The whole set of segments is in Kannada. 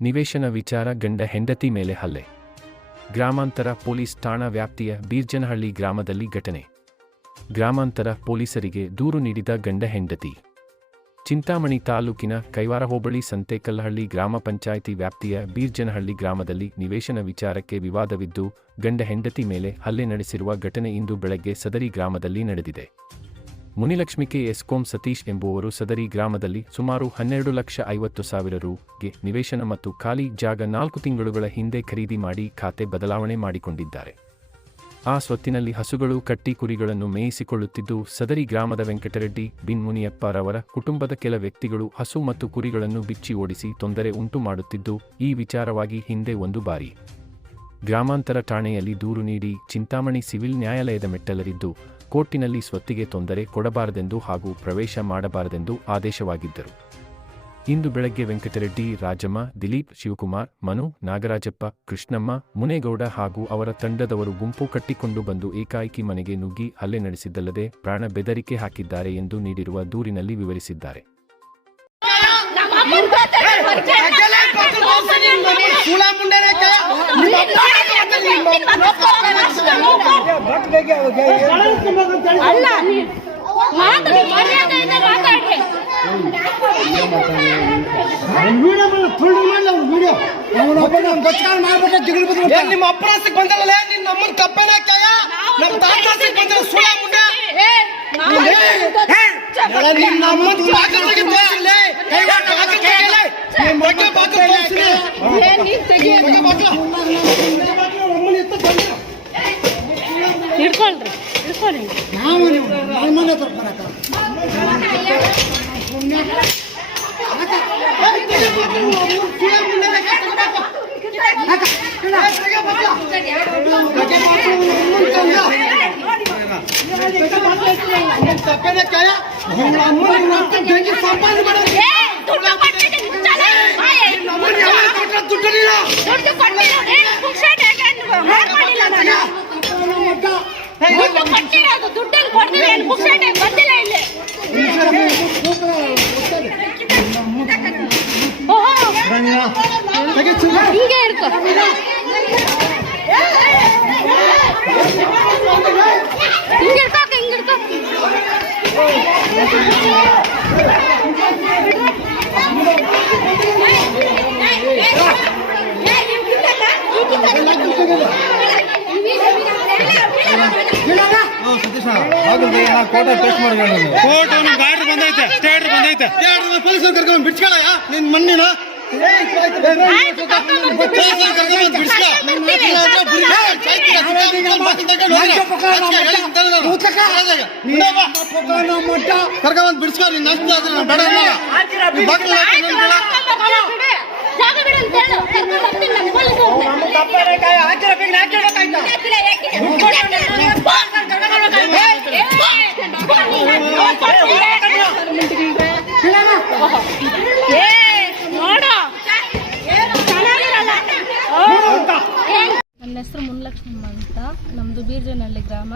ನಿವೇಶನ ವಿಚಾರ ಗಂಡ ಹೆಂಡತಿ ಮೇಲೆ ಹಲ್ಲೆ. ಗ್ರಾಮಾಂತರ ಪೊಲೀಸ್ ಠಾಣಾ ವ್ಯಾಪ್ತಿಯ ಬೀರ್ಜನಹಳ್ಳಿ ಗ್ರಾಮದಲ್ಲಿ ಘಟನೆ. ಗ್ರಾಮಾಂತರ ಪೊಲೀಸರಿಗೆ ದೂರು ನೀಡಿದ ಗಂಡ ಹೆಂಡತಿ. ಚಿಂತಾಮಣಿ ತಾಲೂಕಿನ ಕೈವಾರ ಹೋಬಳಿ ಸಂತೇಕಲ್ಲಹಳ್ಳಿ ಗ್ರಾಮ ಪಂಚಾಯಿತಿ ವ್ಯಾಪ್ತಿಯ ಬೀರ್ಜನಹಳ್ಳಿ ಗ್ರಾಮದಲ್ಲಿ ನಿವೇಶನ ವಿಚಾರಕ್ಕೆ ವಿವಾದವಿದ್ದು, ಗಂಡ ಹೆಂಡತಿ ಮೇಲೆ ಹಲ್ಲೆ ನಡೆಸಿರುವ ಘಟನೆ ಇಂದು ಬೆಳಗ್ಗೆ ಸದರಿ ಗ್ರಾಮದಲ್ಲಿ ನಡೆದಿದೆ. ಮುನಿಲಕ್ಷ್ಮಿಕೆ ಎಸ್ಕೋಂ ಸತೀಶ್ ಎಂಬುವರು ಸದರಿ ಗ್ರಾಮದಲ್ಲಿ ಸುಮಾರು ಹನ್ನೆರಡು ಲಕ್ಷ ಐವತ್ತು ಸಾವಿರ ರುಗೆ ನಿವೇಶನ ಮತ್ತು ಖಾಲಿ ಜಾಗ ನಾಲ್ಕು ತಿಂಗಳುಗಳ ಹಿಂದೆ ಖರೀದಿ ಮಾಡಿ ಖಾತೆ ಬದಲಾವಣೆ ಮಾಡಿಕೊಂಡಿದ್ದಾರೆ. ಆ ಸ್ವತ್ತಿನಲ್ಲಿ ಹಸುಗಳು, ಕಟ್ಟಿ ಕುರಿಗಳನ್ನು ಮೇಯಿಸಿಕೊಳ್ಳುತ್ತಿದ್ದು, ಸದರಿ ಗ್ರಾಮದ ವೆಂಕಟರೆಡ್ಡಿ, ಬಿನ್ ಮುನಿಯಪ್ಪರವರ ಕುಟುಂಬದ ಕೆಲ ವ್ಯಕ್ತಿಗಳು ಹಸು ಮತ್ತು ಕುರಿಗಳನ್ನು ಬಿಚ್ಚಿ ಓಡಿಸಿ ತೊಂದರೆ ಉಂಟು ಮಾಡುತ್ತಿದ್ದು, ಈ ವಿಚಾರವಾಗಿ ಹಿಂದೆ ಒಂದು ಬಾರಿ. ಗ್ರಾಮಾಂತರ ಠಾಣೆಯಲ್ಲಿ ದೂರು ನೀಡಿ ಚಿಂತಾಮಣಿ ಸಿವಿಲ್ ನ್ಯಾಯಾಲಯದ ಮೆಟ್ಟಲರಿದ್ದು ಕೋರ್ಟಿನಲ್ಲಿ ಸ್ವತ್ತಿಗೆ ತೊಂದರೆ ಕೊಡಬಾರದೆಂದು ಹಾಗೂ ಪ್ರವೇಶ ಮಾಡಬಾರದೆಂದು ಆದೇಶವಾಗಿದ್ದರು. ಇಂದು ಬೆಳಗ್ಗೆ ವೆಂಕಟರೆಡ್ಡಿ, ರಾಜಮ್ಮ, ದಿಲೀಪ್, ಶಿವಕುಮಾರ್, ಮನು, ನಾಗರಾಜಪ್ಪ, ಕೃಷ್ಣಮ್ಮ, ಮುನೇಗೌಡ ಹಾಗೂ ಅವರ ತಂಡದವರು ಗುಂಪು ಕಟ್ಟಿಕೊಂಡು ಬಂದು ಏಕಾಏಕಿ ಮನೆಗೆ ನುಗ್ಗಿ ಹಲ್ಲೆ ನಡೆಸಿದ್ದಲ್ಲದೆ ಪ್ರಾಣ ಬೆದರಿಕೆ ಹಾಕಿದ್ದಾರೆ ಎಂದು ನೀಡಿರುವ ದೂರಿನಲ್ಲಿ ವಿವರಿಸಿದ್ದಾರೆ. ಅಲ್ಲ ಮಾತಾಡಿ ಮರ್ಯಾದೆಯಿಂದ ನಿಮ್ಮ ಅಪ್ಪನಸ್ತಿಗೆ ಬಂದಲ್ಲ ನಿನ್ನ ನಮ್ಮನ್ ಕಪ್ಪನ ಹಾಕ್ಯಾಯ ನಮ್ಮ ತಾತಸ್ತಿಗೆ ಬಂದಲ್ಲ ಸುಳ ಮುಂಡೆ ಏ, ನಾವು ಎಲ್ಲ ನಿನ್ನ ನಮ್ಮನ್ ತಾಕತ್ತಿಗೆ ತೋರಿಸಿಲ್ಲ ಕೈವಾಡ ಹಾಕಿ ಕೈಯಲ್ಲಿ ನಿಮ್ಮ ಬಗ್ಗೆ ಬಾಕಲ್ ತೋರಿಸಿಲ್ಲ ಏ, ನೀನ್ ತೆಗಿ. ಬಗ್ಗೆ ಬಾಕಲ್ ನಮ್ಮನ್ನ ಎತ್ತ ಬಂದ ಹಿಡ್ಕೊಳ್ರಿ ಹಿಡ್ಕೊಳ್ಳಿ ಕಪ್ಪನ ಕಾಯ ನಿಮ್ಮ ಅಮ್ಮನ ರೊಕ್ಕ ಬೆಂಕಿ ಸಂಪಾದನೆ ಮಾಡೋದು ಏ, ದುಡ್ಡು ಕೊಟ್ಟಿದ್ದೀನಿ, ಮುಚ್ಚಾಲೆ. ಬಾಯ್, ನಮ್ಮನ್ನ ಯಾವ ಕೊಟ್ಟ ದುಡ್ಡು ನೀನು ದುಡ್ಡು ಕೊಟ್ಟಿರೋದು, ಪುಕ್ಸಟೆ ಯಾಕಂದ್ರೆ ಮಾಡ್ಕೊಂಡಿಲ್ಲ ನಾನು. ದುಡ್ಡು ಕೊಟ್ಟಿರೋದು, ದುಡ್ಡಲ್ಲಿ ಕೊಡ್ತೀನಿ, ಏನು ಪುಕ್ಸಟೆ ಬಂದಿಲ್ಲ ಇಲ್ಲಿ. ಓಹೋ, ಹಿಂಗೆ ಹಿಡ್ಕೊ. ಹಿಂಗೆ ಹಿಡ್ಕೊ, ಹಿಂಗೆ ಹಿಡ್ಕೊ. ಕೋರ್ಟ್ ಅವ್ನಿಗೆ ಗಾಡಿ ಬಂದೈತೆ ಸ್ಟೇಟ್ ಬಂದೈತೆ. ಪೊಲೀಸರು ಕರ್ಕೊಂಡು ಬಿಡ್ಸ್ಕೊಳಯ್ಯ? ನಿನ್ ಮಣ್ಣಿನ? ಕರ್ಕೊಂಡ್ ಬಿಡ್ಸ್ಕೊ. ನಿನ್ನ ಬೇಡ. ಅನ್ನಲ್ಲ. ಈ ನಮ್ಮದು ಬೀರ್ಜನಹಳ್ಳಿ ಗ್ರಾಮ.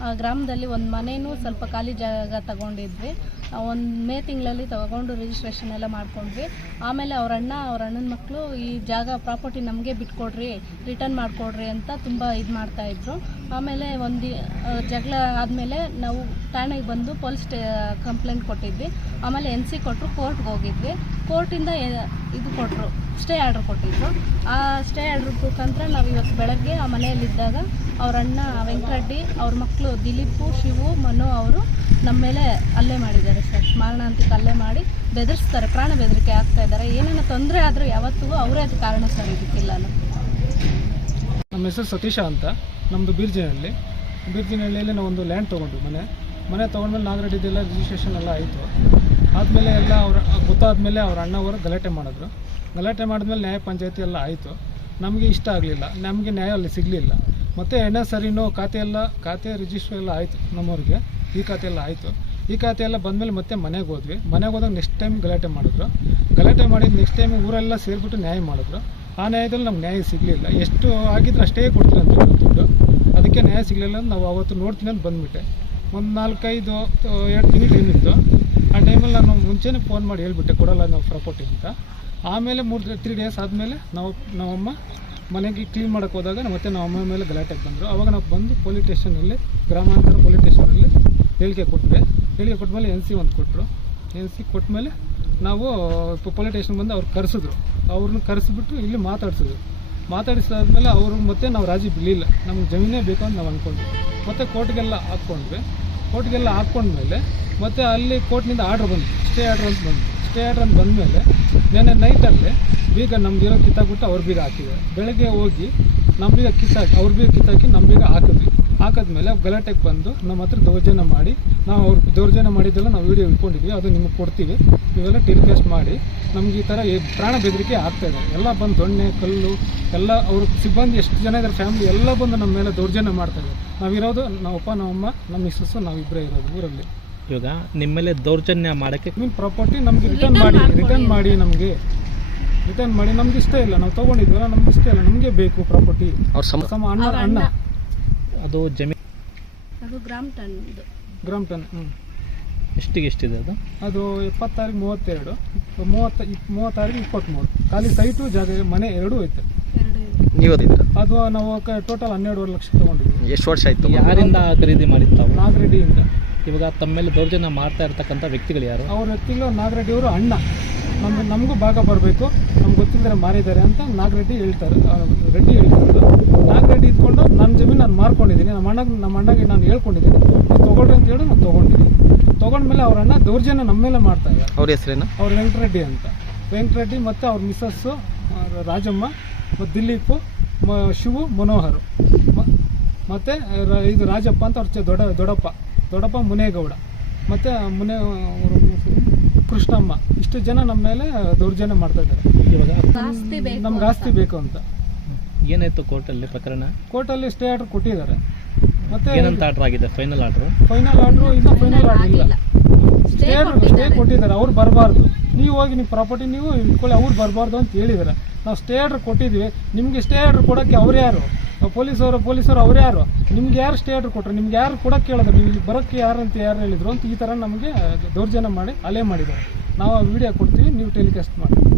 ಆ ಗ್ರಾಮದಲ್ಲಿ ಒಂದು ಮನೆಯೂ ಸ್ವಲ್ಪ ಖಾಲಿ ಜಾಗ ತಗೊಂಡಿದ್ವಿ. ಒಂದು ಮೇ ತಿಂಗಳಲ್ಲಿ ತಗೊಂಡು ರಿಜಿಸ್ಟ್ರೇಷನ್ ಎಲ್ಲ ಮಾಡ್ಕೊಂಡ್ವಿ. ಆಮೇಲೆ ಅವ್ರ ಅಣ್ಣ, ಅವ್ರ ಅಣ್ಣನ ಮಕ್ಕಳು ಈ ಜಾಗ ಪ್ರಾಪರ್ಟಿ ನಮಗೆ ಬಿಟ್ಕೊಡ್ರಿ ರಿಟರ್ನ್ ಮಾಡಿಕೊಡ್ರಿ ಅಂತ ತುಂಬ ಇದು ಮಾಡ್ತಾಯಿದ್ರು ಆಮೇಲೆ ಒಂದು ಜಗಳ ಆದಮೇಲೆ ನಾವು ಠಾಣೆಗೆ ಬಂದು ಪೊಲೀಸ್ ಕಂಪ್ಲೇಂಟ್ ಕೊಟ್ಟಿದ್ವಿ. ಆಮೇಲೆ ಎನ್ ಸಿ ಕೊಟ್ಟರು ಕೋರ್ಟ್ಗೆ ಹೋಗಿದ್ವಿ. ಕೋರ್ಟಿಂದ ಇದು ಕೊಟ್ಟರು ಸ್ಟೇ ಆರ್ಡ್ರ್ ಕೊಟ್ಟಿದ್ರು. ಆ ಸ್ಟೇ ಆರ್ಡ್ರ್ ಮುಖಾಂತರ ನಾವು ಇವತ್ತು ಬೆಳಗ್ಗೆ ಆ ಮನೆಯಲ್ಲಿದ್ದಾಗ ಅವ್ರ ಅಣ್ಣ ವೆಂಕಟರೆಡ್ಡಿ, ಅವ್ರ ಮಕ್ಕಳು ದಿಲೀಪು, ಶಿವು, ಮನು ಅವರು ನಮ್ಮ ಮೇಲೆ ಹಲ್ಲೆ ಮಾಡಿದ್ದಾರೆ. ಸರ್ ಅಂತ ಕಲ್ಲೆ ಮಾಡಿ ಬೆದರಿಸ್ತಾರೆ, ಪ್ರಾಣ ಬೆದರಿಕೆ ಆಗ್ತಾ ಇದ್ದಾರೆ. ಏನೇನೋ ತೊಂದರೆ ಆದರೂ ಯಾವತ್ತಿಗೂ ಅವರೇ ಅದು ಕಾರಣ ಸರ್, ಇದಕ್ಕಿಲ್ಲ ನಮ್ಮ ಹೆಸರು ಸತೀಶ ಅಂತ. ನಮ್ಮದು ಬೀರ್ಜಿನಹಳ್ಳಿ. ಬೀರ್ಜಿನಹಳ್ಳಿಯಲ್ಲಿ ನಾವು ಒಂದು ಲ್ಯಾಂಡ್ ತೊಗೊಂಡು ಮನೆ. ಮನೆ ತೊಗೊಂಡ್ಮೇಲೆ ನಾಗರೆಡ್ಡಿದೆಲ್ಲ ರಿಜಿಸ್ಟ್ರೇಷನ್ ಎಲ್ಲ ಆಯಿತು. ಆದಮೇಲೆ ಎಲ್ಲ ಅವ್ರ, ಗೊತ್ತಾದಮೇಲೆ ಅವ್ರ ಅಣ್ಣವರು ಗಲಾಟೆ ಮಾಡಿದ್ರು. ಗಲಾಟೆ ಮಾಡಿದ್ಮೇಲೆ ನ್ಯಾಯ ಪಂಚಾಯತಿ ಎಲ್ಲ ಆಯಿತು. ನಮಗೆ ಇಷ್ಟ ಆಗಲಿಲ್ಲ. ನಮಗೆ ನ್ಯಾಯ ಅಲ್ಲಿ ಸಿಗಲಿಲ್ಲ. ಮತ್ತು ಎಣ್ಣೆ ಸರಿನೋ, ಖಾತೆ ಎಲ್ಲ, ಖಾತೆ ರಿಜಿಸ್ಟ್ರ್ ಎಲ್ಲ ಆಯಿತು ನಮ್ಮವ್ರಿಗೆ. ಈ ಖಾತೆ ಎಲ್ಲ ಆಯಿತು. ಈ ಖಾತೆ ಎಲ್ಲ ಬಂದಮೇಲೆ ಮತ್ತೆ ಮನೆಗೆ ಹೋದ್ವಿ. ಮನೆಗೆ ಹೋದಾಗ ನೆಕ್ಸ್ಟ್ ಟೈಮ್ ಗಲಾಟೆ ಮಾಡಿದ್ರು. ಗಲಾಟೆ ಮಾಡಿದ ನೆಕ್ಸ್ಟ್ ಟೈಮ್ ಊರೆಲ್ಲ ಸೇರಿಬಿಟ್ಟು ನ್ಯಾಯ ಮಾಡಿದ್ರು. ಆ ನ್ಯಾಯದಲ್ಲಿ ನಮ್ಗೆ ನ್ಯಾಯ ಸಿಗಲಿಲ್ಲ. ಎಷ್ಟು ಆಗಿದ್ರೆ ಅಷ್ಟೇ ಕೊಡ್ತೀನಿ ಅಂತ ದುಡ್ಡು. ಅದಕ್ಕೆ ನ್ಯಾಯ ಸಿಗಲಿಲ್ಲ ಅಂತ ನಾವು ಅವತ್ತು ನೋಡ್ತೀನಿ ಅಂತ ಬಂದುಬಿಟ್ಟೆ. ಒಂದು ನಾಲ್ಕೈದು ಎರಡು ತಿಂಗಳು ಟೈಮ್ ಆ ಟೈಮಲ್ಲಿ ನಾನು ಮುಂಚೆನೇ ಫೋನ್ ಮಾಡಿ ಹೇಳಿಬಿಟ್ಟೆ, ಕೊಡಲ್ಲ ನಾವು ಪ್ರಾಪರ್ಟಿ ಅಂತ. ಆಮೇಲೆ ಮೂರು ತ್ರೀ ಡೇಸ್ ಆದಮೇಲೆ ನಾವು, ನಮ್ಮಮ್ಮ ಮನೆಗೆ ಕ್ಲೀನ್ ಮಾಡೋಕ್ಕೆ ಹೋದಾಗ ಮತ್ತೆ ನಮ್ಮ ಅಮ್ಮ ಮೇಲೆ ಗಲಾಟೆಗೆ ಬಂದರು. ಅವಾಗ ನಾವು ಬಂದು ಪೊಲೀಸ್ ಸ್ಟೇಷನಲ್ಲಿ ಗ್ರಾಮಾಂತರ ಪೊಲೀಸ್ ಸ್ಟೇಷನಲ್ಲಿ ಹೇಳಿಕೆ ಕೊಟ್ಟರೆ ಹೇಳಿಕೆ ಕೊಟ್ಟಮೇಲೆ ಎನ್ ಸಿ ಒಂದು ಕೊಟ್ಟರು ಎನ್ ಸಿ ಕೊಟ್ಟಮೇಲೆ ನಾವು ಪೊಲೀಸ್ ಸ್ಟೇಷನ್ ಬಂದು ಅವ್ರು ಕರೆಸಿದ್ರು. ಅವ್ರನ್ನ ಕರೆಸಿಬಿಟ್ಟು ಇಲ್ಲಿ ಮಾತಾಡಿಸಿದ್ರು ಮಾತಾಡಿಸಾದ್ಮೇಲೆ ಅವರು ಮತ್ತೆ ನಾವು ರಾಜಿ ಬಿಡಲಿಲ್ಲ. ನಮ್ಗೆ ಜಮೀನೇ ಬೇಕು ಅಂತ ನಾವು ಅಂದ್ಕೊಂಡ್ವಿ ಮತ್ತೆ ಕೋರ್ಟ್ಗೆಲ್ಲ ಹಾಕ್ಕೊಂಡ್ವಿ. ಕೋರ್ಟ್ಗೆಲ್ಲ ಹಾಕ್ಕೊಂಡ್ಮೇಲೆ ಮತ್ತೆ ಅಲ್ಲಿ ಕೋರ್ಟ್ನಿಂದ ಆರ್ಡ್ರ್ ಬಂತು. ಸ್ಟೇ ಆರ್ಡ್ರ್ ಅಂತ ಬಂತು. ಸ್ಟೇ ಆರ್ಡ್ರ್ ಅಂತ ಬಂದಮೇಲೆ ನೆನ್ನೆ ನೈಟಲ್ಲಿ ಬೀಗ ಇರೋ ಕಿತ್ತಾಕ್ಬಿಟ್ಟು ಅವ್ರ ಬೀಗ ಹಾಕಿದ್ದಾರೆ. ಬೆಳಗ್ಗೆ ಹೋಗಿ ನಮ್ಮ ಬೀಗ ಕಿತ್ತಾಕಿ ಅವ್ರ ಬೀಗ ಕಿತ್ತಾಕಿ ನಮ್ಮ ಬೀಗ ಹಾಕಿದ್ವಿ. ಹಾಕಿದ್ಮೇಲೆ ಗಲಾಟೆಗೆ ಬಂದು ನಮ್ಮ ಹತ್ರ ದೌರ್ಜನ್ಯ ಮಾಡಿ ನಾವು ಅವ್ರು ದೌರ್ಜನ್ಯ ಮಾಡಿದ್ದೆಲ್ಲ ನಾವು ವೀಡಿಯೋ ಇಟ್ಕೊಂಡಿದ್ವಿ ಅದು ನಿಮಗೆ ಕೊಡ್ತೀವಿ. ನೀವೆಲ್ಲ ಟೆಲಿಕಾಸ್ಟ್ ಮಾಡಿ ನಮ್ಗೆ ಈ ಥರ ಈ ಪ್ರಾಣ ಬೆದರಿಕೆ ಆಗ್ತಾ ಇದೆ. ಎಲ್ಲ ಬಂದು ದೊಣ್ಣೆ ಕಲ್ಲು ಎಲ್ಲ ಅವ್ರ ಸಿಬ್ಬಂದಿ ಎಷ್ಟು ಜನ ಇದ್ದಾರೆ ಫ್ಯಾಮಿಲಿ ಎಲ್ಲ ಬಂದು ನಮ್ಮ ಮೇಲೆ ದೌರ್ಜನ್ಯ ಮಾಡ್ತಾ ಇದ್ದಾರೆ ನಾವಿರೋದು ನಮ್ಮಪ್ಪ ನಮ್ಮಮ್ಮ ನಮ್ಮ ಮಿಸ್ಸಸ್ಸು ನಾವಿಬ್ಬರೇ ಇರೋದು ಊರಲ್ಲಿ. ಇವಾಗ ನಿಮ್ಮ ಮೇಲೆ ದೌರ್ಜನ್ಯ ಮಾಡೋಕ್ಕೆ ನಿಮ್ಮ ಪ್ರಾಪರ್ಟಿ ನಮಗೆ ರಿಟರ್ನ್ ಮಾಡಿ ರಿಟರ್ನ್ ಮಾಡಿ ನಮಗೆ. ರಿಟರ್ನ್ ಮಾಡಿ ನಮ್ಗೆ ಇಷ್ಟ ಇಲ್ಲ. ನಾವು ತೊಗೊಂಡಿದ್ವಲ್ಲ ನಮ್ಗೆ ಇಷ್ಟ ಇಲ್ಲ. ನಮಗೆ ಬೇಕು ಪ್ರಾಪರ್ಟಿ ಅವ್ರ ಸಮ ಸಮ ಅಣ್ಣ. ಅಣ್ಣ. ಅದು ಜಮೀನು ಅದು ಗ್ರಾಮ್ ಟನ್ದು ಗ್ರಾಮ್ ಟನ್ ಹ್ಞೂ ಎಷ್ಟಿಗೆ ಎಷ್ಟಿದೆ ಅದು? ಅದು ಇಪ್ಪತ್ತಾರಿಗೆ ಮೂವತ್ತೆರಡು ಮೂವತ್ತ ಇಪ್- ಮೂವತ್ತಾರಿಗೆ ಇಪ್ಪತ್ತ್ಮೂರು ಖಾಲಿ ಸೈಟು ಜಾಗ ಮನೆ ಎರಡೂ ಐತೆ. ಎರಡು ಇದೆ. ನೀವು ಅದು ನಾವು ಟೋಟಲ್ ಹನ್ನೆರಡುವರೆ ಲಕ್ಷ ತೊಗೊಂಡಿದ್ವಿ ಎಷ್ಟು ವರ್ಷ ಆಯ್ತು ಯಾರಿಂದ ಖರೀದಿ ಮಾಡಿದ್ದಾವು ನಾಗರೆಡ್ಡಿಯಿಂದ. ಇವಾಗ ತಮ್ಮ ಮೇಲೆ ದೌರ್ಜನ್ಯ ಮಾಡ್ತಾ ಇರ್ತಕ್ಕಂಥ ವ್ಯಕ್ತಿಗಳು ಯಾರು? ಅವ್ರ ವ್ಯಕ್ತಿಗಳು ನಾಗರೆಡ್ಡಿಯವರು ಅಣ್ಣ. ನಮ್ಗೆ ನಮಗೂ ಭಾಗ ಬರಬೇಕು. ನಮ್ಗೆ ಗೊತ್ತಿಲ್ಲದೆ ಮಾರಿದ್ದಾರೆ ಅಂತ ನಾಗರೆಡ್ಡಿ ಹೇಳ್ತಾರೆ. ರೆಡ್ಡಿ ಹೇಳ್ತಾರೆ. ನಾಗರೆಡ್ಡಿ ಇದ್ಕೊಂಡು ನನ್ನ ಜಮೀನು ನಾನು ಮಾರ್ಕೊಂಡಿದ್ದೀನಿ. ನಮ್ಮ ಅಣ್ಣ ನಮ್ಮ ಅಣ್ಣಗೆ ನಾನು ಹೇಳ್ಕೊಂಡಿದ್ದೀನಿ. ನೀವು ತೊಗೊಳ್ರಿ ಅಂತ ಹೇಳಿ ನಾನು ತೊಗೊಂಡಿದ್ದೀನಿ. ತೊಗೊಂಡ್ಮೇಲೆ ಅವ್ರ ಅಣ್ಣ ದೌರ್ಜನ್ಯ ನಮ್ಮ ಮೇಲೆ ಮಾಡ್ತಾ ಇದ್ದಾರೆ. ಅವ್ರ ಹೆಸರೇನು? ಅವ್ರ ವೆಂಕಟರೆಡ್ಡಿ ಅಂತ. ವೆಂಕಟರೆಡ್ಡಿ ಮತ್ತು ಅವ್ರ ಮಿಸ್ಸಸ್ಸು ರಾಜಮ್ಮ ಮತ್ತು ದಿಲೀಪು ಮ ಶಿವು ಮನೋಹರ್. ಮತ್ತು ಇದು ರಾಜಪ್ಪ ಅಂತ ಅವ್ರ ಚ- ದೊಡ್ಡ ದೊಡ್ಡಪ್ಪ ದೊಡ್ಡಪ್ಪ ಮುನೇಗೌಡ. ಮತ್ತು ಮುನೇ ಅವ್ರ ಕೃಷ್ಣಮ್ಮ. ಇಷ್ಟು ಜನ ನಮ್ಮ ಮೇಲೆ ದೌರ್ಜನ್ಯ ಮಾಡ್ತಾ ಇದ್ದಾರೆ. ಇವಾಗ ಆಸ್ತಿ ಬೇಕು ನಮ್ಗೆ ಆಸ್ತಿ ಬೇಕು ಅಂತ. ಏನಾಯ್ತು ಕೋರ್ಟಲ್ಲಿ ಪ್ರಕರಣ? ಕೋರ್ಟಲ್ಲಿ ಸ್ಟೇ ಆರ್ಡರ್ ಕೊಟ್ಟಿದ್ದಾರೆ. ಮತ್ತೆ ಏನಂತ ಆರ್ಡರ್ ಆಗಿದೆ? Final order? ಫೈನಲ್ ಆರ್ಡರ್ ಇನ್ನೂ ಫೈನಲ್ ಆರ್ಡರ್ ಇಲ್ಲ. ಸ್ಟೇ ಸ್ಟೇ ಕೊಟ್ಟಿದ್ದಾರೆ. ಅವ್ರು ಬರಬಾರ್ದು. ನೀವು ಹೋಗಿ ನಿಮ್ಮ ಪ್ರಾಪರ್ಟಿ ನೀವು ಇಟ್ಕೊಳ್ಳಿ. ಅವ್ರು ಬರಬಾರ್ದು ಅಂತ ಹೇಳಿದ್ದಾರೆ. ನಾವು ಸ್ಟೇ ಆರ್ಡರ್ ಕೊಟ್ಟಿದ್ವಿ ನಿಮಗೆ ಸ್ಟೇ ಆರ್ಡರ್ ಕೊಡೋಕ್ಕೆ ಅವ್ರು ಯಾರು? ಪೊಲೀಸವರು ಪೊಲೀಸರು ಅವ್ರು ಯಾರು? ನಿಮ್ಗೆ ಯಾರು ಸ್ಟೇ ಆರ್ಡರ್ ಕೊಟ್ಟರು ನಿಮ್ಗೆ ಯಾರು ಕೊಡೋಕ್ಕೆ ಹೇಳಿದ್ರು ನೀವು ಬರೋಕ್ಕೆ ಯಾರು ಅಂತ ಯಾರು ಹೇಳಿದ್ರು ಅಂತ ಈ ಥರ ನಮಗೆ ದೌರ್ಜನ್ಯ ಮಾಡಿ ಅಲೆ ಮಾಡಿದ್ದಾರೆ. ನಾವು ಆ ವಿಡಿಯೋ ಕೊಡ್ತೀವಿ, ನೀವು ಟೆಲಿಕಾಸ್ಟ್ ಮಾಡಿ.